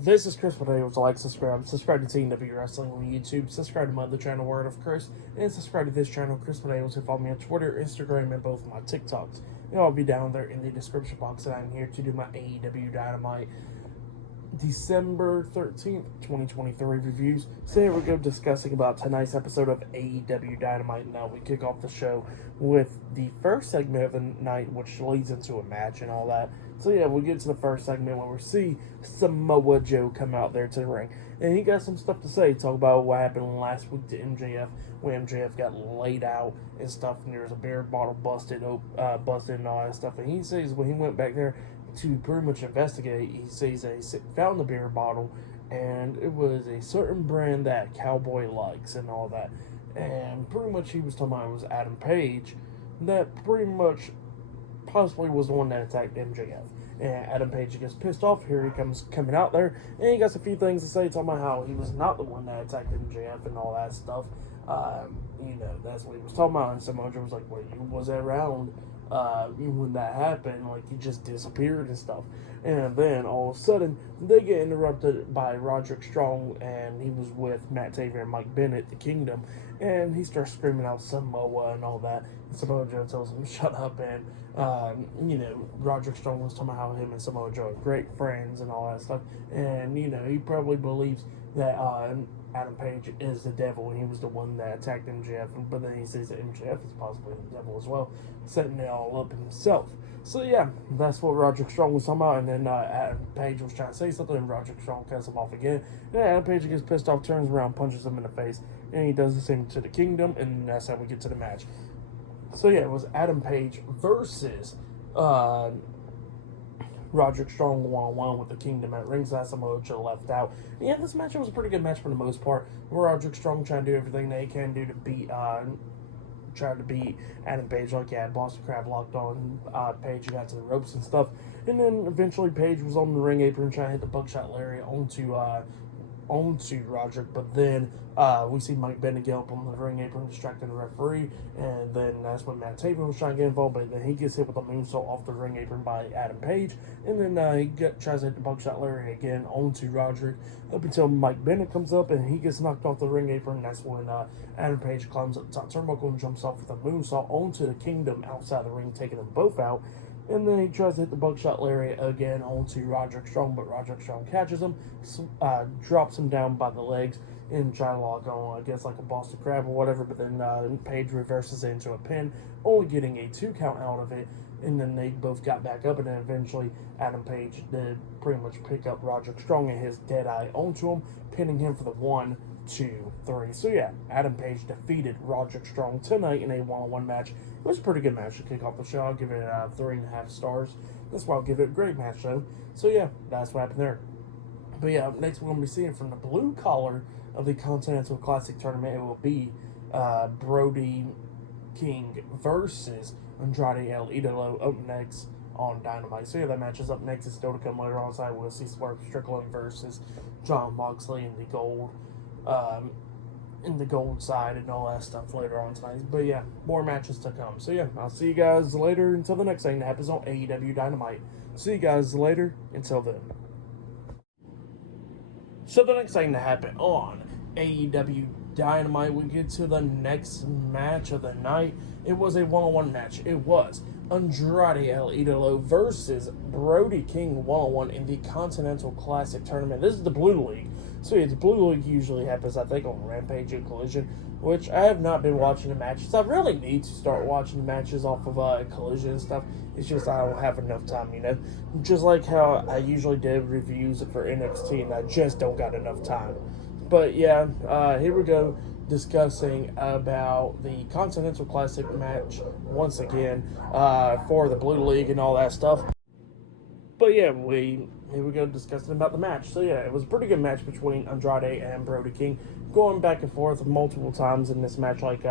This is Chris Potato. So like, subscribe to AEW Wrestling on YouTube, subscribe to my other channel, Word of Chris, and subscribe to this channel, Chris Potato, to follow me on Twitter, Instagram, and both of my TikToks. It'll all be down there in the description box, and I'm here to do my AEW Dynamite December 13th, 2023 reviews. So here we go, discussing about tonight's episode of AEW Dynamite. Now we kick off the show with the first segment of the night, which leads into a match and all that. So yeah, we'll get to the first segment where we see Samoa Joe come out there to the ring. And he got some stuff to say, talk about what happened last week to MJF, when MJF got laid out and stuff, and there was a beer bottle busted and all that stuff. And he says when he went back there to pretty much investigate, he says they found the beer bottle, and it was a certain brand that Cowboy likes and all that. And pretty much he was talking about it was Adam Page that pretty much possibly was the one that attacked MJF. And Adam Page gets pissed off. Here he comes coming out there, and he got a few things to say, talking about how he was not the one that attacked MJF and all that stuff. That's what he was talking about. And Samoa Joe was like, well, you was around when that happened, like, he just disappeared and stuff. And then all of a sudden they get interrupted by Roderick Strong, and he was with Matt Taven and Mike Bennett, the Kingdom, and he starts screaming out Samoa and all that. And Samoa Joe tells him shut up, and Roderick Strong was talking about how him and Samoa Joe are great friends and all that stuff. And he probably believes that Adam Page is the devil, and he was the one that attacked MJF, but then he says that MJF is possibly the devil as well, setting it all up himself. So yeah, that's what Roderick Strong was talking about. And then Adam Page was trying to say something, and Roderick Strong cuts him off again. And Adam Page gets pissed off, turns around, punches him in the face, and he does the same to the Kingdom, and that's how we get to the match. So yeah, it was Adam Page versus Roderick Strong one-on-one with the Kingdom at ringside. Samoa Joe left out. Yeah, this match was a pretty good match for the most part. Roderick Strong trying to do everything that he can do to beat Adam Page. Like, yeah, Boston Crab locked on Page, who got to the ropes and stuff. And then eventually Page was on the ring apron trying to hit the buckshot lariat onto Roderick, but then we see Mike Bennett get up on the ring apron, distracting the referee, and then that's when Matt Taven was trying to get involved, but then he gets hit with a moonsault off the ring apron by Adam Page, and then he tries to hit the buckshot lariat again onto Roderick, up until Mike Bennett comes up, and he gets knocked off the ring apron, and that's when Adam Page climbs up the top turnbuckle and jumps off with a moonsault onto the Kingdom outside the ring, taking them both out. And then he tries to hit the buckshot lariat again onto Roderick Strong, but Roderick Strong catches him, drops him down by the legs, and try to lock on, I guess, like a Boston Crab or whatever. But then Page reverses it into a pin, only getting a 2 count out of it. And then they both got back up, and then eventually Adam Page did pretty much pick up Roderick Strong and his dead eye onto him, pinning him for the 1, 2, 3. So yeah, Adam Page defeated Roderick Strong tonight in a one-on-one match. It was a pretty good match to kick off the show. I'll give it 3.5 stars. That's why I'll give it a great match though. So yeah, that's what happened there. But yeah, next we're going to be seeing from the blue collar of the Continental Classic Tournament, it will be Brody King versus Andrade El Idolo up next on Dynamite. So yeah, that match is up next. It's still to come later on tonight. We'll see Swerve Strickland versus John Moxley in the gold side and all that stuff later on tonight. But yeah, more matches to come. So yeah, I'll see you guys later until the next thing that happens on AEW Dynamite. See you guys later until then. So the next thing to happen on AEW Dynamite, we get to the next match of the night. It was a one-on-one match. It was Andrade El Idolo versus Brody King one-on-one in the Continental Classic Tournament. This is the Blue League. So yeah, the Blue League usually happens, I think, on Rampage and Collision, which I have not been watching the matches. I really need to start watching the matches off of Collision and stuff. It's just I don't have enough time, Just like how I usually did reviews for NXT, and I just don't got enough time. But yeah, here we go, discussing about the Continental Classic match once again for the Blue League and all that stuff. But yeah, here we go discussing about the match. So yeah, it was a pretty good match between Andrade and Brody King, going back and forth multiple times in this match. Like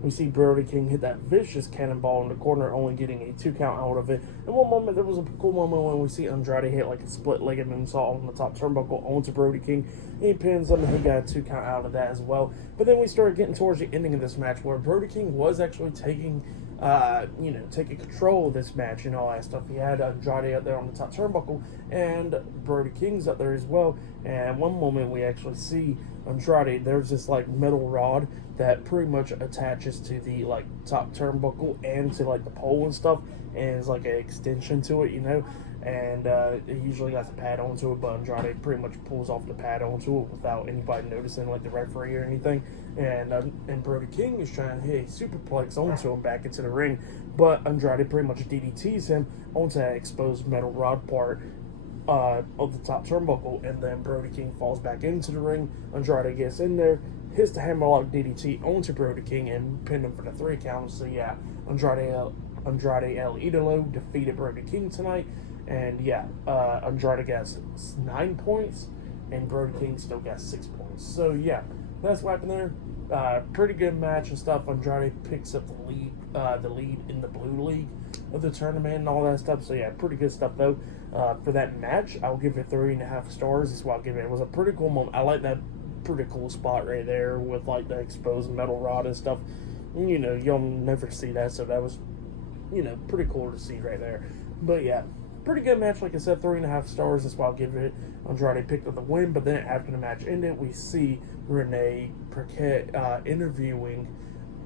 we see Brody King hit that vicious cannonball in the corner, only getting a 2 count out of it. And one moment, there was a cool moment when we see Andrade hit like a split-legged moonsault on the top turnbuckle onto Brody King. He pins him, and he got a 2 count out of that as well. But then we started getting towards the ending of this match, where Brody King was actually taking taking control of this match and all that stuff. He had Andrade up there on the top turnbuckle, and Brody King's up there as well. And one moment we actually see Andrade, there's this like metal rod that pretty much attaches to the like top turnbuckle and to like the pole and stuff, and it's like an extension to it, and it usually got the pad onto it, but Andrade pretty much pulls off the pad onto it without anybody noticing, like the referee or anything. And Brody King is trying to hit a superplex onto him back into the ring, but Andrade pretty much DDTs him onto that exposed metal rod part of the top turnbuckle, and then Brody King falls back into the ring. Andrade gets in there, hits the hammerlock DDT onto Brody King, and pinned him for the 3 count. So yeah, Andrade El Idolo defeated Brody King tonight. And yeah, Andrade got 9 points, and Brody King still got 6 points. So yeah, that's what happened there. Pretty good match and stuff. Andrade picks up the lead in the blue league of the tournament and all that stuff. So yeah, pretty good stuff though. For that match, I'll give it 3.5 stars. That's what I'll give it. It was a pretty cool moment. I like that pretty cool spot right there with like the exposed metal rod and stuff. You'll never see that, so that was pretty cool to see right there. But yeah, pretty good match. Like I said, 3.5 stars. That's why I'll give it. Andrade picked up the win, but then after the match ended, we see Renee Paquette interviewing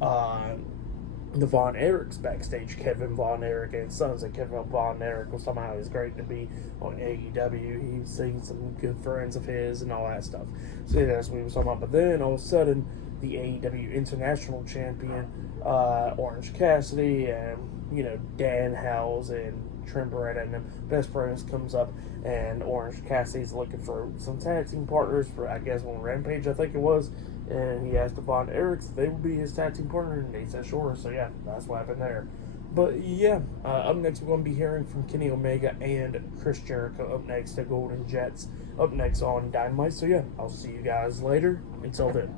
the Von Erichs backstage. Kevin Von Erich and sons, and Kevin Von Erich was talking about how it's great to be on AEW. He's seen some good friends of his and all that stuff. So yeah, that's what he was talking about. But then all of a sudden, the AEW International Champion, Orange Cassidy, and Dan Howes and Trent Beretta and them best friends comes up, and Orange Cassidy's looking for some tag team partners for, I guess, on Rampage, I think it was. And he asked the Von Erichs if they would be his tag team partner, and they said sure. So yeah, that's what happened there. But yeah, up next we're going to be hearing from Kenny Omega and Chris Jericho up next, the Golden Jets up next on Dynamite. So yeah, I'll see you guys later. Until then.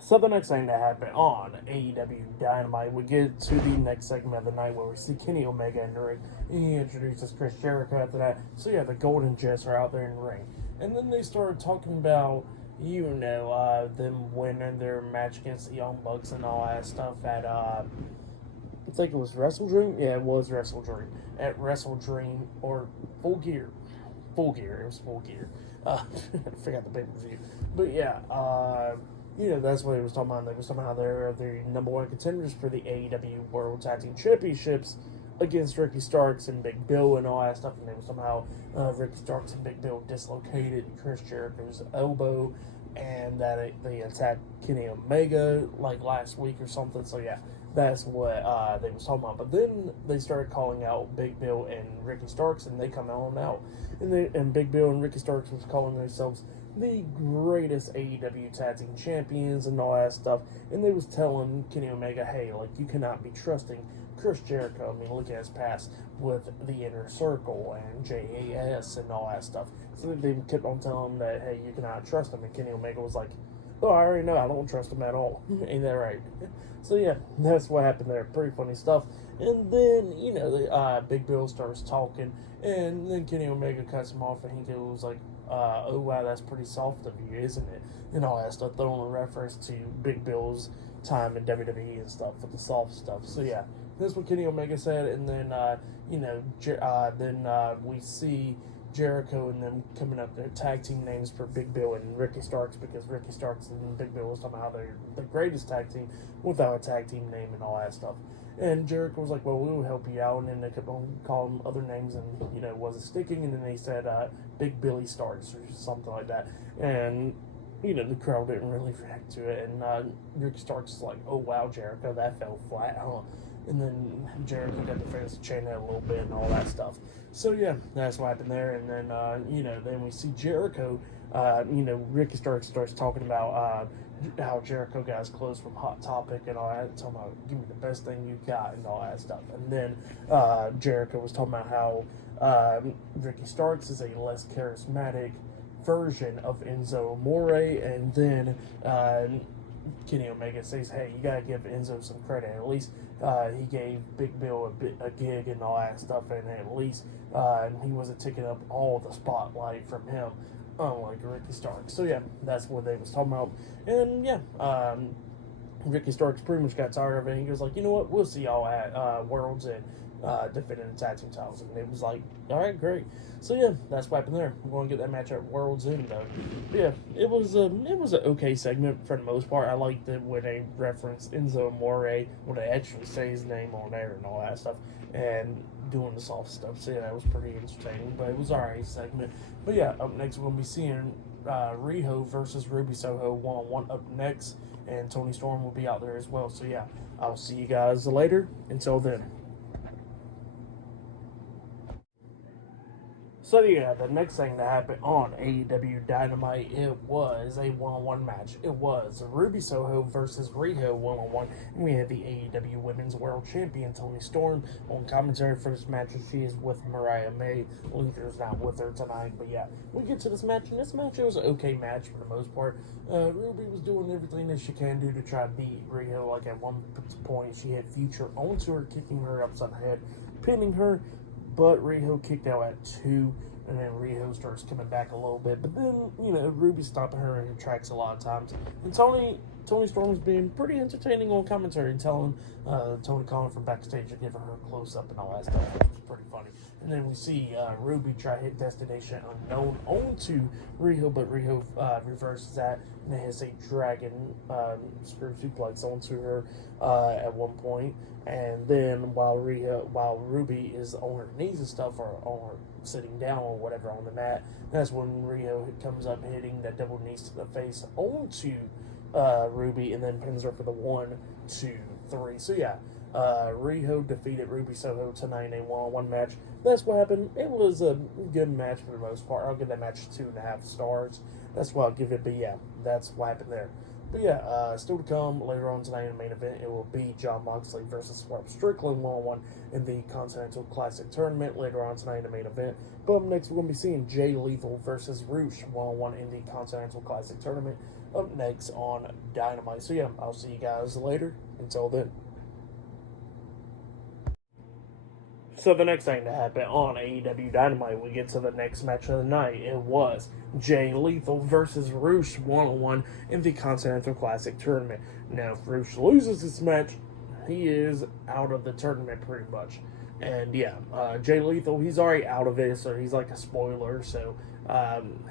So the next thing that happened on AEW Dynamite, we get to the next segment of the night where we see Kenny Omega in the ring. He introduces Chris Jericho after that. So yeah, the Golden Jets are out there in the ring. And then they started talking about, them winning their match against the Young Bucks and all that stuff at, I think it was Wrestle Dream? Yeah, it was Wrestle Dream. At Wrestle Dream, or Full Gear. It was Full Gear. I forgot the pay-per-view. But yeah, that's what he was talking about. They was talking about how they're the number 1 contenders for the AEW World Tag Team Championships against Ricky Starks and Big Bill and all that stuff. And they was talking about how Ricky Starks and Big Bill dislocated Chris Jericho's elbow, and that they attacked Kenny Omega like last week or something. So yeah, that's what they was talking about. But then they started calling out Big Bill and Ricky Starks, and they come on out. And Big Bill and Ricky Starks was calling themselves the greatest AEW tag team champions and all that stuff. And they was telling Kenny Omega, hey, like, you cannot be trusting Chris Jericho. I mean, look at his past with the Inner Circle and JAS and all that stuff. So they kept on telling him that, hey, you cannot trust him. And Kenny Omega was like, oh, I already know, I don't trust him at all. Ain't that right? So yeah, that's what happened there. Pretty funny stuff. And then, Big Bill starts talking, and then Kenny Omega cuts him off, and he goes like, oh wow, that's pretty soft of you, isn't it? And all that stuff, throwing a reference to Big Bill's time in WWE and stuff for the soft stuff. So yeah, that's what Kenny Omega said. And then we see Jericho and them coming up their tag team names for Big Bill and Ricky Starks, because Ricky Starks and Big Bill was talking about how they're the greatest tag team without a tag team name and all that stuff. And Jericho was like, well, we'll help you out. And then they kept on calling other names, and, wasn't sticking. And then they said Big Billy Starks or something like that. And, the crowd didn't really react to it. And Ricky Starks is like, oh, wow, Jericho, that fell flat, huh? And then Jericho got the fans to chant it a little bit and all that stuff. So, yeah, that's what happened there. And then, then we see Jericho, Ricky Starks starts talking about how Jericho got his clothes from Hot Topic and all that, talking about, give me the best thing you got and all that stuff. And then Jericho was talking about how Ricky Starks is a less charismatic version of Enzo Amore. And then Kenny Omega says, hey, you gotta give Enzo some credit. At least he gave Big Bill a gig and all that stuff, and at least he wasn't taking up all the spotlight from him, unlike Ricky Starks. So yeah, that's what they was talking about. And yeah, Ricky Starks pretty much got tired of it. He was like, you know what, we'll see y'all at Worlds and defending the tag team titles. And it was like, all right, great. So yeah, that's what happened there. We're going to get that match at Worlds End though. But yeah, it was an okay segment for the most part. I liked it when they referenced Enzo Amore, when they actually say his name on there and all that stuff, and doing the soft stuff. So yeah, that was pretty entertaining. But it was alright segment. But yeah, up next we're going to be seeing Riho versus Ruby Soho 1-on-1 up next. And Toni Storm will be out there as well. So yeah, I'll see you guys later. Until then. So yeah, the next thing that happened on AEW Dynamite, it was a one-on-one match. It was Ruby Soho versus Riho one-on-one, and we had the AEW Women's World Champion Toni Storm on commentary for this match. She is with Mariah May. Luther's not with her tonight, but yeah, we get to this match, and this match, it was an okay match for the most part. Ruby was doing everything that she can do to try to beat Riho. Like at one point, she had Future onto her, kicking her upside the head, pinning her. But Riho kicked out at 2, and then Riho starts coming back a little bit. But then, Ruby stopping her in her tracks a lot of times. And Toni Storm's being pretty entertaining on commentary and telling Tony Khan from backstage to give her a close-up and all that stuff, which was pretty funny. And then we see Ruby try to hit Destination Unknown onto Riho, but Riho reverses that and then hits a dragon screw suplex onto her at one point. And then while Ruby is on her knees and stuff, or on her sitting down or whatever on the mat, that's when Riho comes up hitting that double knees to the face onto Ruby, and then pins her for the 1, 2, 3. So yeah, Riho defeated Ruby Soho tonight in a one-on-one match. That's what happened. It was a good match for the most part. I'll give that match 2.5 stars. That's what I'll give it. But yeah, that's what happened there. But yeah, still to come later on tonight in the main event, it will be Jon Moxley versus Swerve Strickland 1-on-1 in the Continental Classic Tournament later on tonight in the main event. But up next, we're going to be seeing Jay Lethal versus Roosh 1-on-1 in the Continental Classic Tournament up next on Dynamite. So yeah, I'll see you guys later. Until then. So the next thing to happen on AEW Dynamite, we get to the next match of the night. It was Jay Lethal versus Roosh 1-on-1 in the Continental Classic Tournament. Now, if Roosh loses this match, he is out of the tournament pretty much. And yeah, Jay Lethal, he's already out of it, so he's like a spoiler. So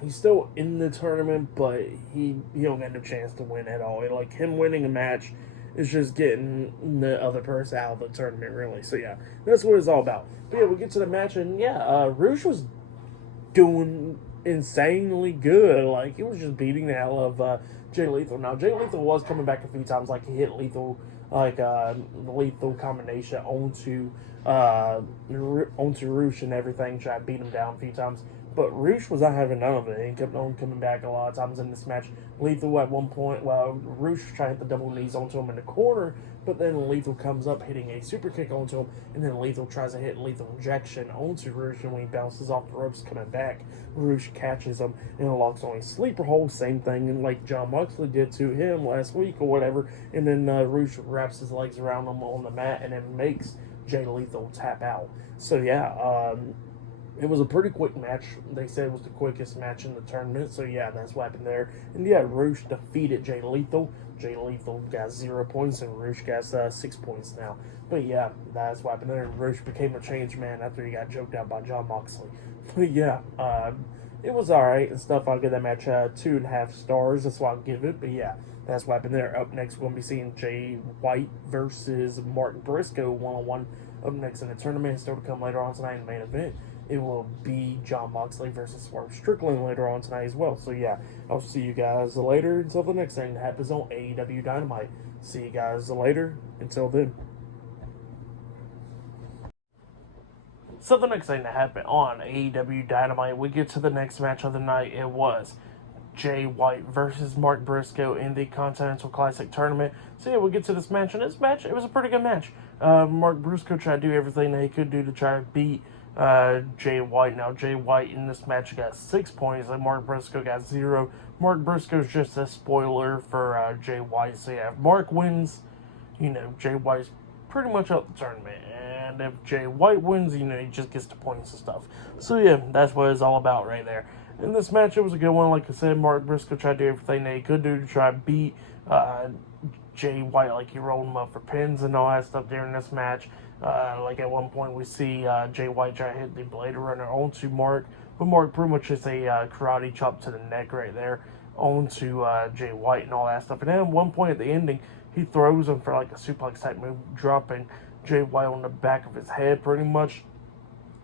he's still in the tournament, but he don't get no chance to win at all. Like him winning a match is just getting the other person out of the tournament, really. So yeah, that's what it's all about. But yeah, we get to the match, and yeah, Roosh was doing insanely good. Like, he was just beating the hell of Jay Lethal. Now, Jay Lethal was coming back a few times. Like, he hit Lethal, the Lethal combination onto Roosh and everything, tried to beat him down a few times. But Roosh was not having none of it. He kept on coming back a lot of times in this match. Lethal at one point, Roosh tried to hit the double knees onto him in the corner, but then Lethal comes up hitting a super kick onto him, and then Lethal tries to hit Lethal Injection onto Roosh, and when he bounces off the ropes coming back, Roosh catches him and locks on a sleeper hold. Same thing and like Jon Moxley did to him last week or whatever, and then Roosh wraps his legs around him on the mat and then makes Jay Lethal tap out. So yeah, it was a pretty quick match. They said it was the quickest match in the tournament. So yeah, that's what happened there. And yeah, Roosh defeated Jay Lethal. Jay Lethal got 0 points, and Roosh got 6 points now. But yeah, that's what happened there. And Roosh became a changed man after he got choked out by Jon Moxley. But yeah, it was alright and stuff. I'll give that match 2.5 stars. That's what I'll give it. But yeah, that's what happened there. Up next, we're going to be seeing Jay White versus Mark Briscoe 1-on-1. Up next in the tournament, still to come later on tonight in the main event. It will be Jon Moxley versus Swerve Strickland later on tonight as well. So yeah, I'll see you guys later until the next thing that happens on AEW Dynamite. See you guys later. Until then. So the next thing that happened on AEW Dynamite, we get to the next match of the night. It was Jay White versus Mark Briscoe in the Continental Classic Tournament. So yeah, we get to this match, and this match, it was a pretty good match. Mark Briscoe tried to do everything that he could do to try to beat Jay White. Now, Jay White in this match got 6 points, and Mark Briscoe got 0. Mark Briscoe's just a spoiler for Jay White. So yeah, if Mark wins, Jay White's pretty much out the tournament. And if Jay White wins, he just gets the points and stuff. So yeah, that's what it's all about right there. In this match, it was a good one. Like I said, Mark Briscoe tried to do everything that he could do to try to beat Jay White, like he rolled him up for pins and all that stuff during this match. Like at one point we see Jay White try to hit the Blade Runner onto Mark, but Mark pretty much just a karate chop to the neck right there onto Jay White and all that stuff. And then at one point at the ending, he throws him for like a suplex type move, dropping Jay White on the back of his head pretty much.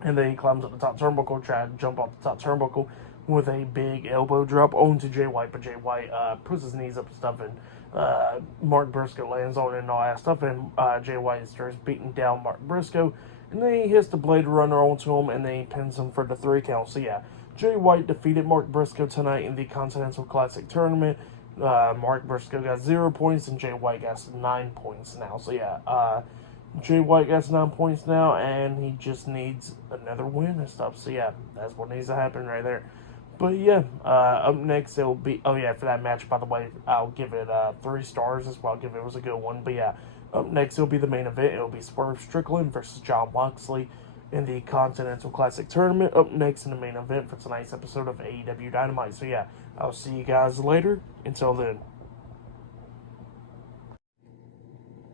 And then he climbs up the top turnbuckle, tries to jump off the top turnbuckle with a big elbow drop onto Jay White. But Jay White puts his knees up and stuff, and Mark Briscoe lands on it and all that stuff. And Jay White starts beating down Mark Briscoe. And then he hits the Blade Runner onto him, and then he pins him for the 3 count. So yeah, Jay White defeated Mark Briscoe tonight in the Continental Classic Tournament. Mark Briscoe got 0 points, and Jay White got 9 points now. So yeah, Jay White got 9 points now, and he just needs another win and stuff. So yeah, that's what needs to happen right there. But yeah, up next it'll be, oh yeah, for that match, by the way, I'll give it 3 stars as well. I'll give it was a good one. But yeah, up next it'll be the main event. It'll be Swerve Strickland versus Jon Moxley in the Continental Classic Tournament. Up next in the main event for tonight's episode of AEW Dynamite. So yeah, I'll see you guys later. Until then.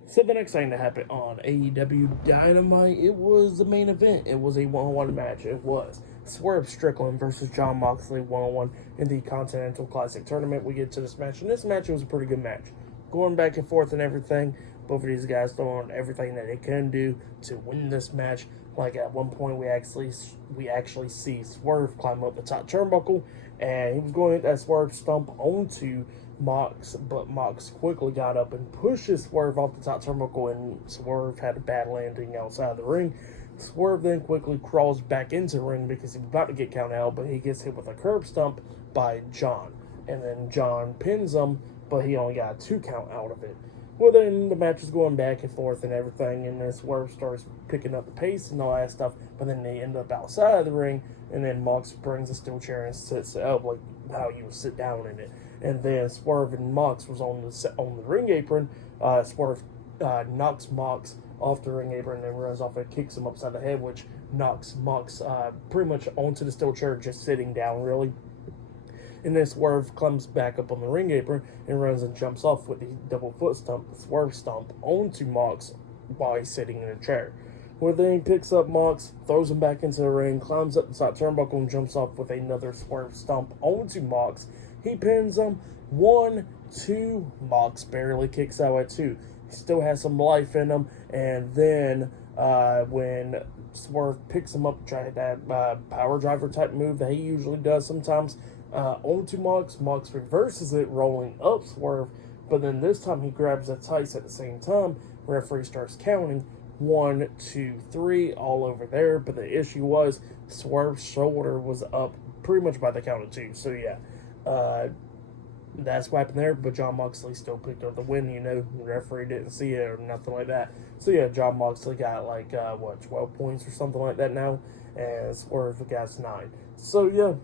So the next thing that happened on AEW Dynamite, it was the main event. It was a one-on-one match. It was Swerve Strickland versus Jon Moxley one-on-one in the Continental Classic Tournament. We get to this match, and this match was a pretty good match. Going back and forth and everything. Both of these guys throwing everything that they can do to win this match. Like at one point, we actually see Swerve climb up the top turnbuckle, and he was going to hit that Swerve stomp onto Mox, but Mox quickly got up and pushes Swerve off the top turnbuckle, and Swerve had a bad landing outside the ring. Swerve then quickly crawls back into the ring because he's about to get counted out, but he gets hit with a curb stomp by John. And then John pins him, but he only got a 2 count out of it. Well, then the match is going back and forth and everything, and then Swerve starts picking up the pace and all that stuff, but then they end up outside of the ring, and then Mox brings a steel chair and sits up like how you would sit down in it. And then Swerve and Mox was on the ring apron. Swerve knocks Mox off the ring apron and then runs off and kicks him upside the head, which knocks Mox pretty much onto the steel chair, just sitting down, really. And then Swerve comes back up on the ring apron and runs and jumps off with the double foot stomp, the Swerve stomp, onto Mox while he's sitting in a chair. Well, then he picks up Mox, throws him back into the ring, climbs up the top turnbuckle, and jumps off with another Swerve stomp onto Mox. He pins him. 1, 2. Mox barely kicks out at 2. He still has some life in him. And then when Swerve picks him up, try that power driver type move that he usually does sometimes, onto Mox. Mox reverses it, rolling up Swerve. But then this time he grabs the tights at the same time. Referee starts counting. 1, 2, 3, all over there. But the issue was Swerve's shoulder was up pretty much by the count of 2. So yeah. That's what happened there, but Jon Moxley still picked up the win, The referee didn't see it or nothing like that. So yeah, Jon Moxley got 12 points or something like that now, and Swerve got 9. So yeah,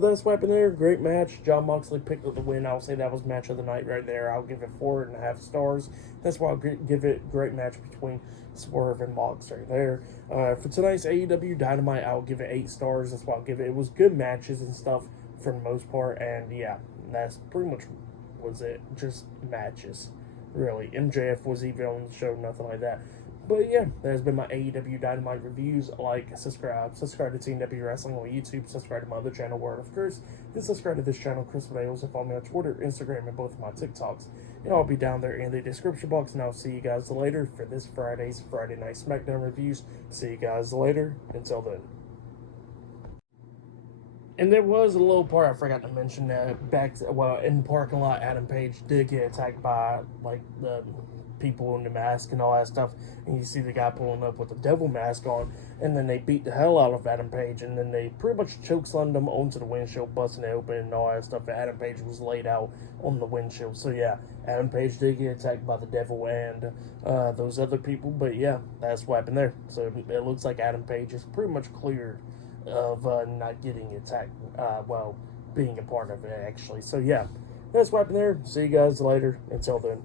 that's what happened there. Great match. Jon Moxley picked up the win. I'll say that was match of the night right there. I'll give it 4.5 stars. That's why I'll give it great match between Swerve and Mox right there. For tonight's AEW Dynamite, I'll give it 8 stars. That's why I'll give it. It was good matches and stuff for the most part, and yeah, that's pretty much was it. Just matches, really. MJF was even on the show, nothing like that. But yeah, that has been my AEW Dynamite reviews. Like, subscribe to TNW Wrestling on YouTube, subscribe to my other channel, Word of Curse, and subscribe to this channel, Chris Videos, and follow me on Twitter, Instagram, and both of my TikToks. And I'll be down there in the description box, and I'll see you guys later for this Friday's Friday Night SmackDown reviews. See you guys later. Until then. And there was a little part I forgot to mention that in the parking lot, Adam Page did get attacked by the people in the mask and all that stuff. And you see the guy pulling up with the devil mask on, and then they beat the hell out of Adam Page, and then they pretty much chokeslammed him onto the windshield, busting it open and all that stuff. And Adam Page was laid out on the windshield. So yeah, Adam Page did get attacked by the devil and those other people. But yeah, that's what happened there. So it looks like Adam Page is pretty much cleared of not getting attacked, being a part of it, actually. So yeah, that's what happened there. See you guys later. Until then.